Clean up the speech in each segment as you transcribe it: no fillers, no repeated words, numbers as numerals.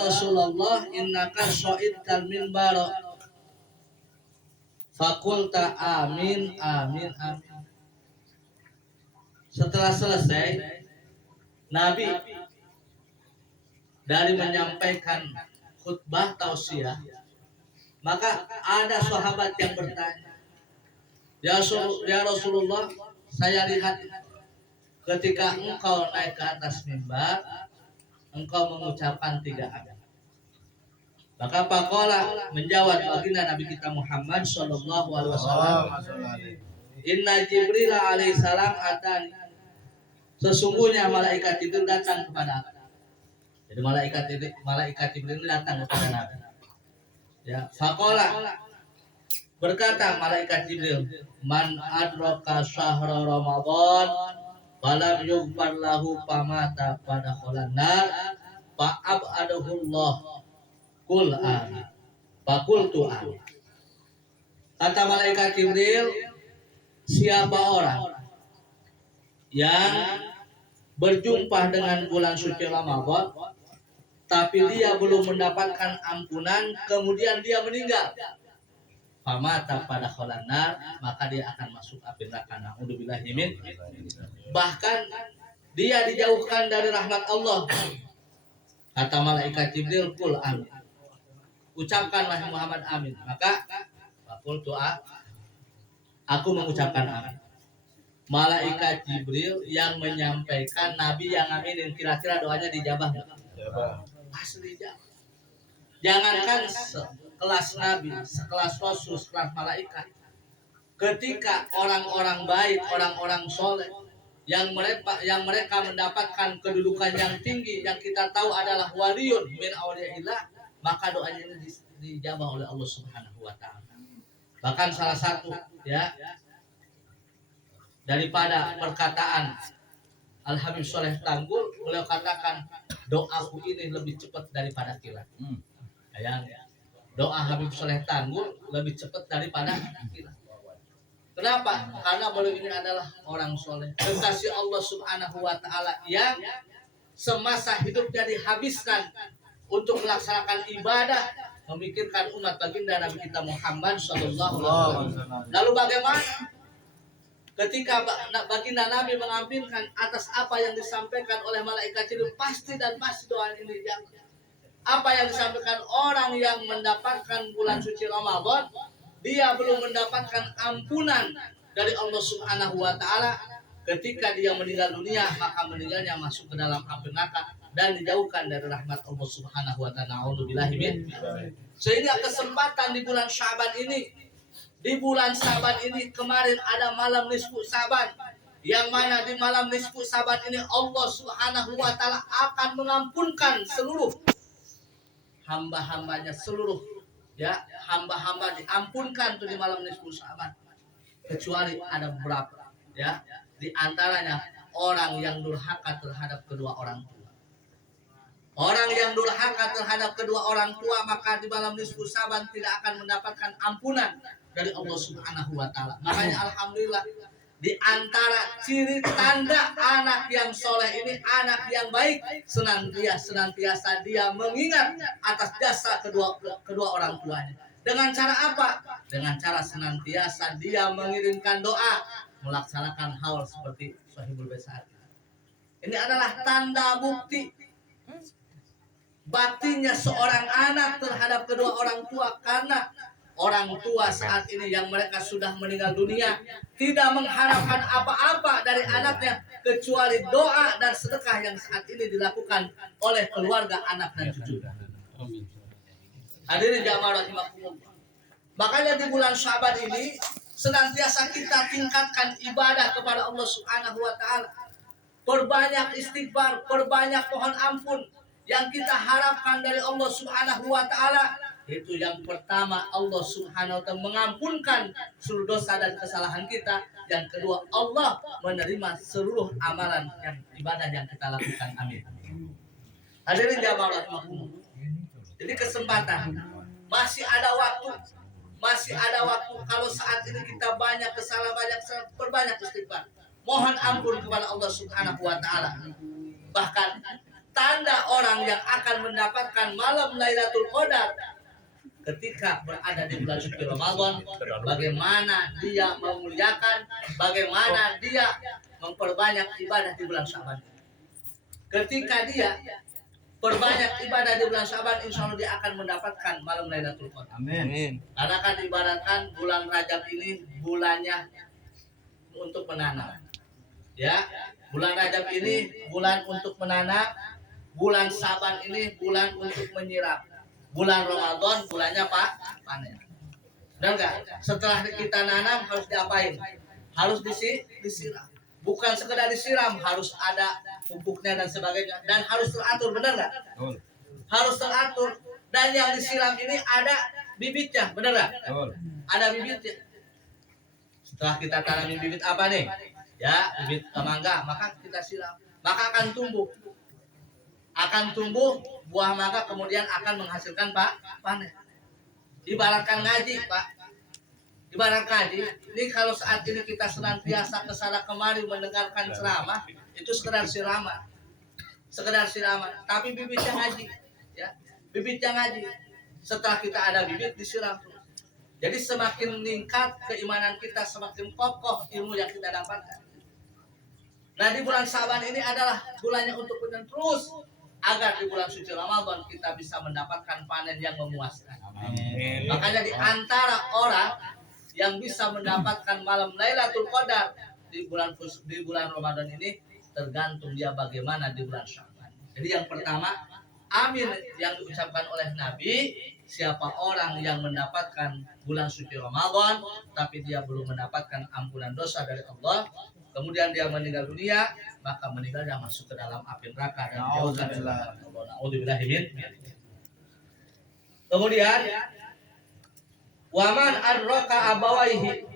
Rasulullah innaka sha'idtal minbar. Fakulta amin amin amin. Setelah selesai Nabi dari menyampaikan khutbah tausiah, maka ada sahabat yang bertanya, ya Rasulullah, saya lihat ketika engkau naik ke atas mimbar, engkau mengucapkan 3 ayat. Maka Pakola menjawab baginda Nabi kita Muhammad Sallallahu Alaihi Wasallam, Inna Jibril alaihissalam atani. Sesungguhnya malaikat itu datang kepada aku. Jadi malaikat Jibril datang kepada Nabi. Ya, Pakola berkata malaikat Jibril, Man adraka syahra Ramadan falam yughfar lahu famata pada kholan nar fa'abadahullah kul amin. Fakultu amin. Kata malaikat Jibril, siapa orang yang berjumpa dengan bulan suci Ramadan tapi dia belum mendapatkan ampunan, kemudian dia meninggal, famata pada kholan nar, maka dia akan masuk api neraka. Na'udzubillahi min. Bahkan dia dijauhkan dari rahmat Allah. Kata malaikat Jibril, kul amin. Ucapkanlah Muhammad amin. Maka fakul doa, aku mengucapkan amin. Malaikat Jibril yang menyampaikan, Nabi yang aminin. Kira-kira doanya dijabah nggak? Asli dijabah. Jangankan sekelas Nabi, sekelas Rasul, sekelas malaikat. Ketika orang-orang baik, orang-orang soleh yang mereka mendapatkan kedudukan yang tinggi, yang kita tahu adalah waliyun min auliyaillah, maka doanya ini dijabah oleh Allah Subhanahu wa taala. Bahkan salah satu ya daripada perkataan Al-Habib Soleh Tanggul, beliau katakan, doaku ini lebih cepat daripada kilat. Ya, doa Habib Soleh Tanggul lebih cepat daripada kilat. Kenapa? Karena beliau ini adalah orang soleh, kekasih Allah Subhanahu wa taala yang semasa hidupnya dihabiskan untuk melaksanakan ibadah, memikirkan umat baginda Nabi kita Muhammad sallallahu alaihi wasallam. Lalu bagaimana ketika baginda Nabi mengaminkan atas apa yang disampaikan oleh malaikat itu, pasti doa ini dijawab. Apa yang disampaikan orang yang mendapatkan bulan suci Ramadan, dia belum mendapatkan ampunan dari Allah Subhanahu wa taala. Ketika dia meninggal dunia, maka meninggalnya masuk ke dalam api neraka dan dijauhkan dari rahmat Allah Subhanahu wa taala. A'udzubillahi min. Sehingga kesempatan di bulan Syaban ini, di bulan Syaban ini kemarin ada malam nisfu Syaban, yang mana di malam nisfu Syaban ini Allah Subhanahu wa taala akan mengampunkan seluruh hamba-hambanya, seluruh ya hamba-hamba diampunkan tuh di malam nisfu Syaban, kecuali ada beberapa ya, di antaranya orang yang durhaka terhadap kedua orang tua. Orang yang durhaka terhadap kedua orang tua, maka di malam nisfu Syaban tidak akan mendapatkan ampunan dari Allah Subhanahu wa taala. Makanya alhamdulillah, di antara ciri tanda anak yang soleh ini, anak yang baik, senantiasa dia mengingat atas jasa kedua orang tuanya. Dengan cara apa? Dengan cara senantiasa dia mengirimkan doa, melaksanakan hal seperti Sahibul Besar. Ini adalah tanda bukti baktinya seorang anak terhadap kedua orang tua, karena orang tua saat ini yang mereka sudah meninggal dunia tidak mengharapkan apa-apa dari anaknya kecuali doa dan sedekah yang saat ini dilakukan oleh keluarga, anak dan cucu. Hadirin jamaah rahimakumullah. Makanya di bulan Syaban ini senantiasa kita tingkatkan ibadah kepada Allah Subhanahu wa taala. Perbanyak istighfar, perbanyak mohon ampun yang kita harapkan dari Allah Subhanahu wa taala. Itu yang pertama, Allah Subhanahu wa taala mengampunkan seluruh dosa dan kesalahan kita. Yang kedua, Allah menerima seluruh amalan yang ibadah yang kita lakukan. Amin. Hadirin jamaah rahimakumullah. Jadi kesempatan masih ada waktu, kalau saat ini kita banyak kesalahan, perbanyak istighfar. Mohon ampun kepada Allah Subhanahu wa taala. Bahkan tanda orang yang akan mendapatkan malam Lailatul Qadar ketika berada di bulan suci Ramadan, bagaimana dia memuliakan, bagaimana dia memperbanyak ibadah di bulan Syaban. Ketika dia perbanyak ibadah di bulan Syaban, insya Allah dia akan mendapatkan malam Lailatul Qadar. Amin. Karena kan ibaratkan bulan Rajab ini bulannya untuk menanam. Ya, bulan Rajab ini bulan untuk menanam, bulan Syaban ini bulan untuk menyiram. Bulan Ramadan bulannya panen. Benar nggak? Setelah kita nanam harus diapain? Harus disiram. Bukan sekedar disiram, harus ada pupuknya dan sebagainya, dan harus teratur, benar nggak? Harus teratur. Dan yang disiram ini ada bibitnya, benar nggak? Ada bibitnya. Setelah kita tanami bibit apa nih? Ya, bibit mangga, maka kita siram, maka akan tumbuh. Akan tumbuh buah mangga, kemudian akan menghasilkan panen. Ibaratkan ngaji, Pak. Ibarat ngaji, ini kalau saat ini kita senantiasa kesana kemari mendengarkan ceramah, itu sekedar siraman. Sekedar siraman, tapi bibitnya ngaji, ya. Bibitnya ngaji. Setelah kita ada bibit disiram. Jadi semakin meningkat keimanan kita, semakin kokoh ilmu yang kita dapatkan. Nah, di bulan Syaban ini adalah bulannya untuk panen terus, agar di bulan suci Ramadan kita bisa mendapatkan panen yang memuaskan. Amin. Makanya di antara orang yang bisa mendapatkan malam Lailatul Qadar di bulan Ramadan ini tergantung dia bagaimana di bulan Syaban. Jadi yang pertama, amin yang diucapkan oleh Nabi, siapa orang yang mendapatkan bulan suci Ramadan tapi dia belum mendapatkan ampunan dosa dari Allah, kemudian dia meninggal dunia, maka meninggalnya masuk ke dalam api neraka dan dijauhkan dari rahmat Allah. Na'udzubillahi min. Kemudian waman arroka abawaihi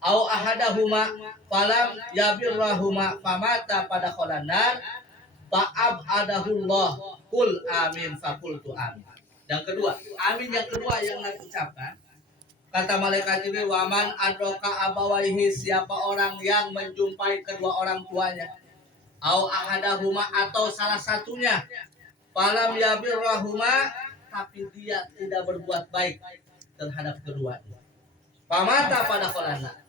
au ahadahuma falam yabirrahuma famata pada kholanar fa'ab adahullah kul amin fakultu amin. Yang kedua, amin yang kedua yang Nabi ucapkan, kata malaikat Jibril, waman adroka abawaihi, siapa orang yang menjumpai kedua orang tuanya, au ahadahuma atau salah satunya, falam yabirrahuma tapi dia tidak berbuat baik terhadap keduanya, pamata pada kolana,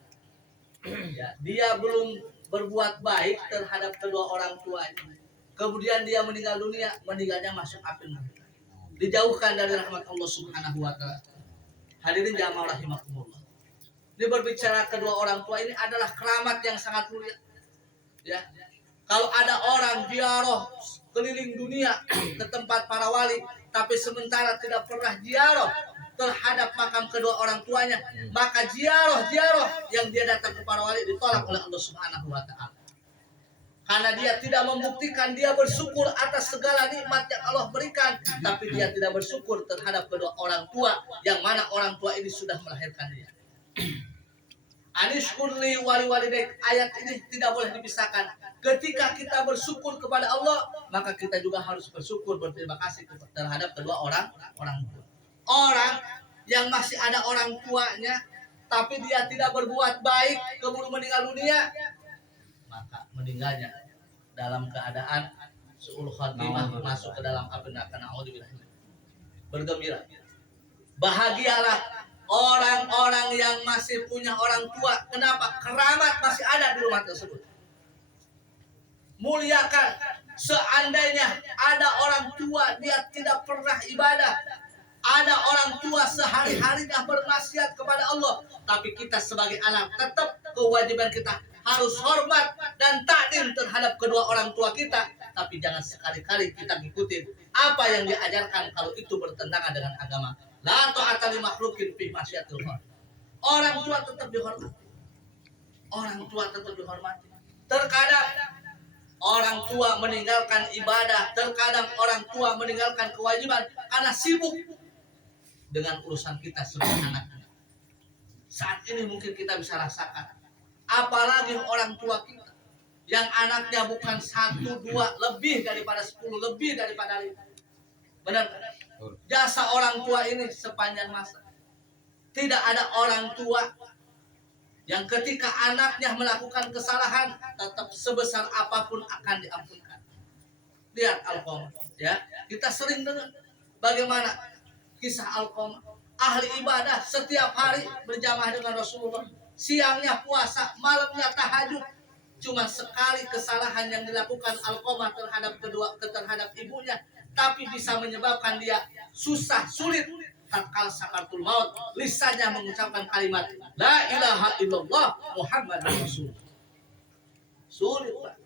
ya, dia belum berbuat baik terhadap kedua orang tuanya, kemudian dia meninggal dunia, meninggalnya masuk api neraka, dijauhkan dari rahmat Allah Subhanahu wa ta'ala. Hadirin jamaah rahimakumullah. Ini berbicara kedua orang tua ini adalah keramat yang sangat mulia. Ya. Kalau ada orang ziarah keliling dunia ke tempat para wali, tapi sementara tidak pernah ziarah terhadap makam kedua orang tuanya, maka ziarah yang dia datang ke para wali ditolak oleh Allah Subhanahu wa ta'ala. Karena dia tidak membuktikan dia bersyukur atas segala nikmat yang Allah berikan, tapi dia tidak bersyukur terhadap kedua orang tua, yang mana orang tua ini sudah melahirkan dia. Anishkurli wali walidayk, ayat ini tidak boleh dipisahkan. Ketika kita bersyukur kepada Allah, maka kita juga harus bersyukur, berterima kasih terhadap kedua orang tua. Orang yang masih ada orang tuanya, tapi dia tidak berbuat baik, keburu meninggal dunia, maka meninggalnya dalam keadaan su'ul khatimah, masuk ke dalam api neraka. Na'udzubillah. Bergembira, bahagialah orang-orang yang masih punya orang tua. Kenapa? Keramat masih ada di rumah tersebut. Muliakan. Seandainya ada orang tua dia tidak pernah ibadah, ada orang tua sehari-harinya bermaksiat kepada Allah, tapi kita sebagai anak tetap kewajiban kita harus hormat dan takdim terhadap kedua orang tua kita, tapi jangan sekali-kali kita ngikutin apa yang diajarkan kalau itu bertentangan dengan agama. La ta'ata li makhluqin fi ma'siyatil khaliq. Orang tua tetap dihormati. Orang tua tetap dihormati. Terkadang orang tua meninggalkan ibadah, terkadang orang tua meninggalkan kewajiban karena sibuk dengan urusan kita sebagai anaknya. Saat ini mungkin kita bisa rasakan, apalagi orang tua kita yang anaknya bukan 1, 2, lebih daripada 10, lebih daripada 5. Benar? Jasa orang tua ini sepanjang masa. Tidak ada orang tua yang ketika anaknya melakukan kesalahan tetap sebesar apapun akan diampunkan. Lihat Alqamah, ya. Kita sering dengar bagaimana kisah Alqamah, ahli ibadah setiap hari berjamaah dengan Rasulullah, siangnya puasa, malamnya tahajud. Cuma sekali kesalahan yang dilakukan Alqamah terhadap ibunya, tapi bisa menyebabkan dia susah sulit tatkala sakaratul maut, lisannya mengucapkan kalimat la ilaha illallah Muhammadur Rasulullah. Sulit, Pak.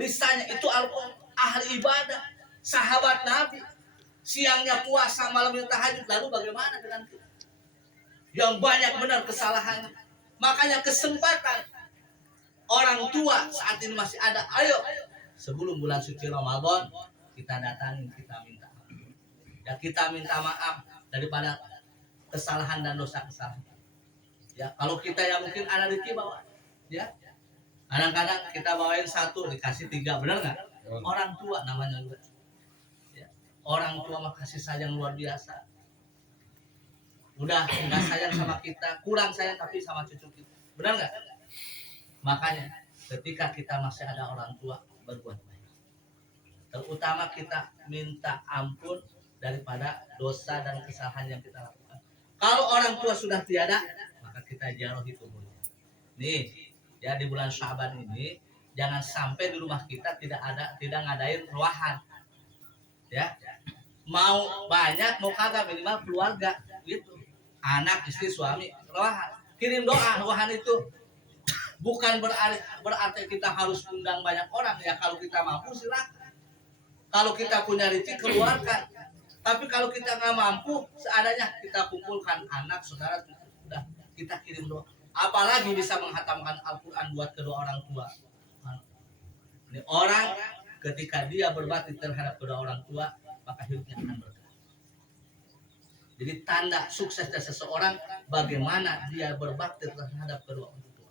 Lisannya itu Alqamah, ahli ibadah, sahabat Nabi, siangnya puasa, malamnya tahajud. Lalu bagaimana dengan kita yang banyak benar kesalahannya? Makanya kesempatan orang tua saat ini masih ada. Ayo, sebelum bulan suci Ramadan kita datangi, kita minta maaf. Ya, kita minta maaf daripada kesalahan dan dosa kesalahan. Ya, kalau kita yang mungkin ada rezeki bawa, ya. Kadang-kadang kita bawain satu dikasih tiga, benar nggak? Orang tua namanya juga. Ya. Orang tua mah kasih sayang luar biasa. Udah nggak sayang sama kita, kurang sayang tapi sama cucu kita, benar nggak? Makanya ketika kita masih ada orang tua, berbuat baik. Terutama kita minta ampun daripada dosa dan kesalahan yang kita lakukan. Kalau orang tua sudah tiada, maka kita jauhi tubuhnya. Nih, ya di bulan Syaban ini jangan sampai di rumah kita tidak ngadain ruahan. Ya. Mau banyak mau kagak minimal keluarga gitu. Anak, istri, suami, ruahan. Kirim doa, ruahan itu bukan berarti kita harus undang banyak orang, ya. Kalau kita mampu silakan. Kalau kita punya rezeki keluarkan. Tapi kalau kita nggak mampu, seadanya kita kumpulkan anak, saudara, sudah kita kirim doa. Apalagi bisa menghatamkan Al-Quran buat kedua orang tua. Ini orang ketika dia berbakti terhadap kedua orang tua, maka hidupnya akan berkah. Jadi tanda suksesnya seseorang bagaimana dia berbakti terhadap kedua orang tua.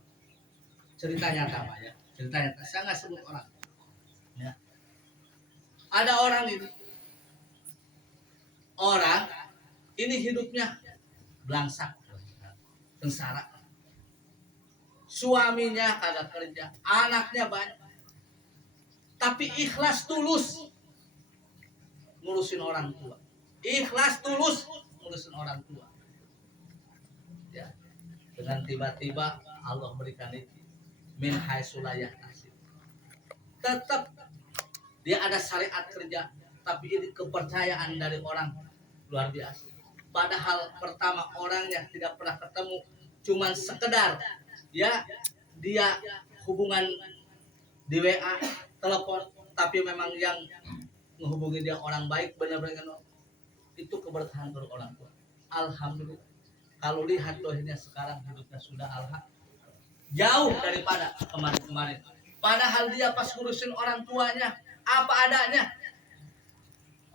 Cerita nyata, Pak, ya. Cerita nyata. Saya nggak sebut orang. Ya. Ada orang ini hidupnya belangsak, sengsara. Suaminya kagak kerja, anaknya banyak, tapi ikhlas tulus ngurusin orang tua. Ikhlas tulus ngurusin orang tua. Ya. Dengan tiba-tiba Allah berikan itu min haitsu la yahtasib. Tetap dia ada syariat kerja, tapi ini kepercayaan dari orang luar biasa. Padahal pertama orang yang tidak pernah ketemu, cuman sekedar ya dia hubungan di WA, telepon, tapi memang yang menghubungi dia orang baik, benar-benar itu keberkahan dari orang tua. Alhamdulillah. Kalau lihat dohnya sekarang hidupnya sudah alhamdulillah jauh daripada kemarin-kemarin. Padahal dia pas ngurusin orang tuanya apa adanya.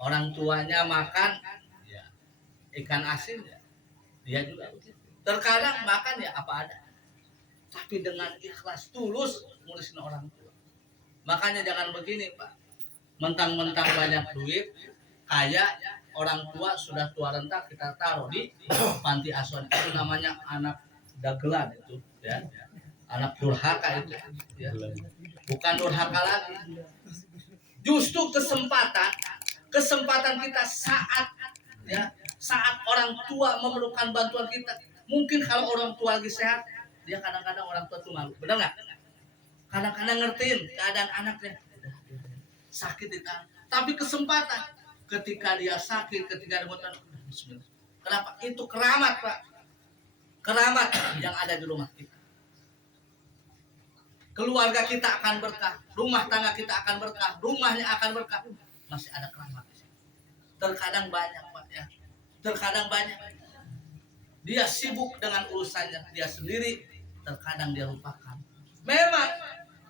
Orang tuanya makan ya ikan asin, ya dia juga begitu. Terkadang makan ya apa ada. Tapi dengan ikhlas tulus ngurusin orang tua. Makanya jangan begini, Pak. Mentang-mentang banyak duit, kaya, orang tua sudah tua renta kita taruh di panti asuhan. Itu namanya anak dagelan itu, ya. Anak durhaka itu, ya. Bukan durhaka lagi. Justru kesempatan kita saat orang tua memerlukan bantuan kita. Mungkin kalau orang tua lagi sehat, dia kadang-kadang orang tua tuh malu, benar nggak? Kadang-kadang ngertiin keadaan anaknya sakit di tangan. Tapi kesempatan ketika dia sakit, ketika dia buatan, bismillah. Kenapa? Itu keramat, Pak. Keramat yang ada di rumah kita. Keluarga kita akan berkah, rumah tangga kita akan berkah, rumahnya akan berkah. Masih ada keramat di sini. Terkadang banyak, Pak, ya. Terkadang banyak. Dia sibuk dengan urusannya dia sendiri, terkadang dia lupakan. Memang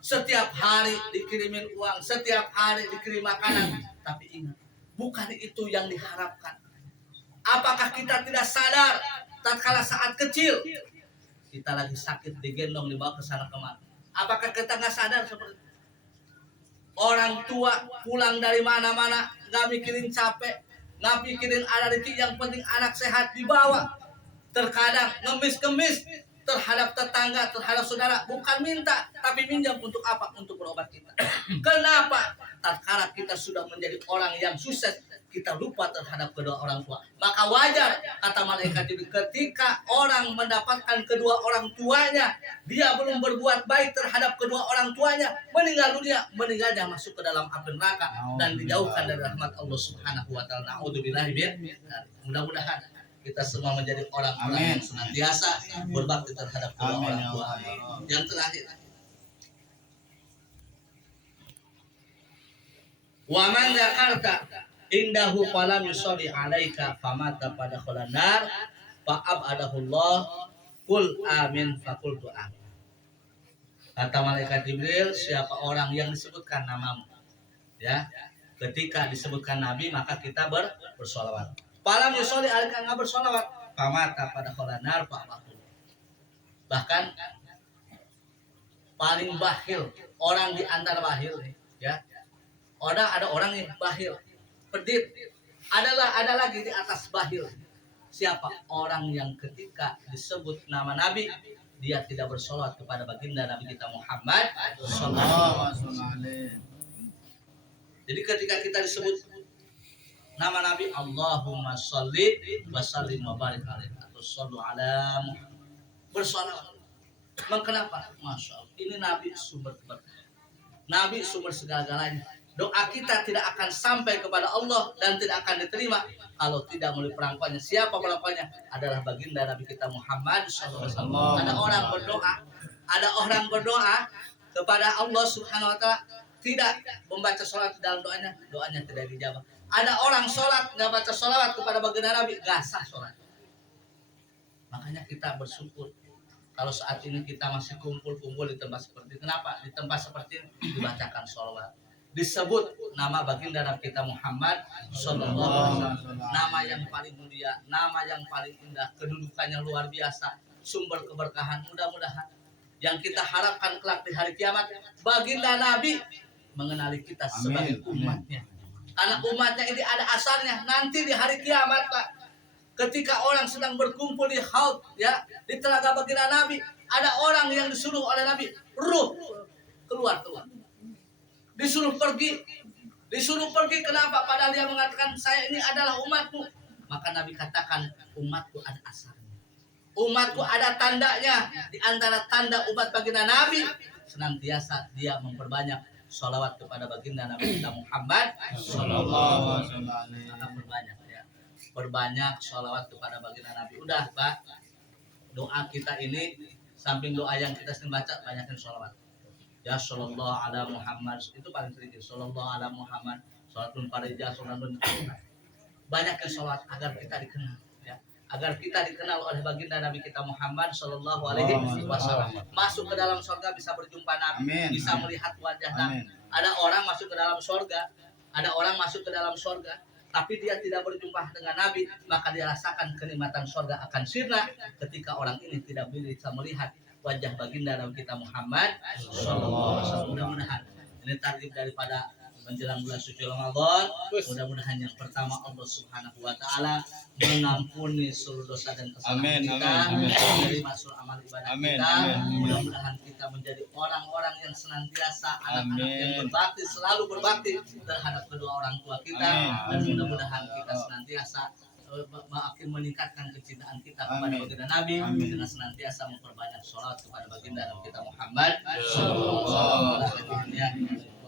setiap hari dikirimin uang, setiap hari dikirim makanan, tapi ingat, bukan itu yang diharapkan. Apakah kita tidak sadar tatkala saat kecil kita lagi sakit digendong dibawa ke sana kemari? Apakah kita nggak sadar seperti itu? Orang tua pulang dari mana-mana nggak mikirin capek, nggak mikirin ada rezeki, yang penting anak sehat dibawa. Terkadang ngemis-kemis, terhadap tetangga, terhadap saudara, bukan minta, tapi minjam untuk apa? Untuk berobat kita. Kenapa? Tatkala kita sudah menjadi orang yang sukses, kita lupa terhadap kedua orang tua. Maka wajar, kata malaikat Jibril, ketika orang mendapatkan kedua orang tuanya, dia belum berbuat baik terhadap kedua orang tuanya, meninggal dunia, meninggalnya masuk ke dalam api neraka dan dijauhkan dari rahmat Allah Subhanahu wa taala. Naudzubillahi min. Mudah-mudahan kita semua menjadi orang-orang yang senantiasa berbakti terhadap kedua orang tua. Yang terakhir, wa man dzakarta indahu falam yusalli alaika famata pada kholanar fa'abadahullah kul amin fakultu amin. Kata malaikat Jibril, siapa orang yang disebutkan namamu, ya, ketika disebutkan Nabi maka kita bersolawat. Falam yusalli alaika, nggak bersolawat, famata pada kholanar fa'abadahullah. Bahkan paling bakhil orang di antara bakhil, ya, ada orang yang bakhil, pedit, ada lagi di atas bakhil. Siapa? Orang yang ketika disebut nama Nabi dia tidak bersolawat kepada baginda Nabi kita Muhammad sallallahu alaihi wasallam. Jadi ketika kita disebut nama Nabi, Allahumma sholli wa sallim wa barik alaihi, atau shollu ala Muhammad, bersolawat. Kenapa? Masya Allah, ini Nabi sumber keberkahan, Nabi sumber segala-galanya. Doa kita tidak akan sampai kepada Allah dan tidak akan diterima kalau tidak melalui perangkuannya. Siapa perangkuannya? Adalah baginda Nabi kita Muhammad SAW. Ada orang berdoa kepada Allah Subhanahu wa taala, tidak membaca sholat dalam doanya tidak dijawab. Ada orang sholat nggak baca sholawat kepada baginda Nabi, nggak sah sholat. Makanya kita bersyukur kalau saat ini kita masih kumpul-kumpul di tempat seperti ini. Kenapa? Di tempat seperti ini dibacakan sholawat, disebut nama baginda Nabi kita Muhammad sallallahu alaihi wasallam, nama yang paling mulia, nama yang paling indah, kedudukannya luar biasa, sumber keberkahan. Mudah-mudahan yang kita harapkan kelak di hari kiamat, baginda Nabi mengenali kita sebagai umatnya. Karena umatnya ini ada asalnya. Nanti di hari kiamat, Pak, ketika orang sedang berkumpul di haud, ya, di telaga baginda Nabi, ada orang yang disuruh oleh Nabi, ruh keluar. Disuruh pergi, kenapa? Padahal dia mengatakan saya ini adalah umatmu. Maka Nabi katakan, umatku ada asalnya, umatku ada tandanya. Di antara tanda umat baginda Nabi, senantiasa dia memperbanyak sholawat kepada baginda Nabi kita Muhammad sallallahu alaihi wasallam. Perbanyak, ya, perbanyak sholawat kepada baginda Nabi. Udah, Pak, doa kita ini samping doa yang kita sering baca, banyakin sholawat. Ya sallallahu ala Muhammad, itu paling sedikit. Sallallahu ala Muhammad, salatun farija, salatun. Banyakin salat agar kita dikenal, ya, agar kita dikenal oleh baginda Nabi kita Muhammad sallallahu alaihi wasallam. Masuk ke dalam surga bisa berjumpa Nabi, bisa melihat wajah Nabi. Ada orang masuk ke dalam surga, tapi dia tidak berjumpa dengan Nabi, maka dia rasakan kenikmatan surga akan sirna ketika orang ini tidak bisa melihat wajah baginda Nabi kita Muhammad sallallahu alaihi wasallam. Mudah-mudahan ini target daripada menjelang bulan suci Ramadan. Mudah-mudahan yang pertama Allah Subhanahu wa taala mengampuni seluruh dosa dan kesalahan kita, menerima seluruh amal ibadah kita. Mudah-mudahan kita menjadi orang-orang yang senantiasa, anak-anak yang berbakti, selalu berbakti terhadap kedua orang tua kita, dan mudah-mudahan kita senantiasa makin meningkatkan kecintaan kita kepada baginda Nabi dengan senantiasa memperbanyak sholawat kepada baginda Nabi kita Muhammad sallallahu alaihi wasallam.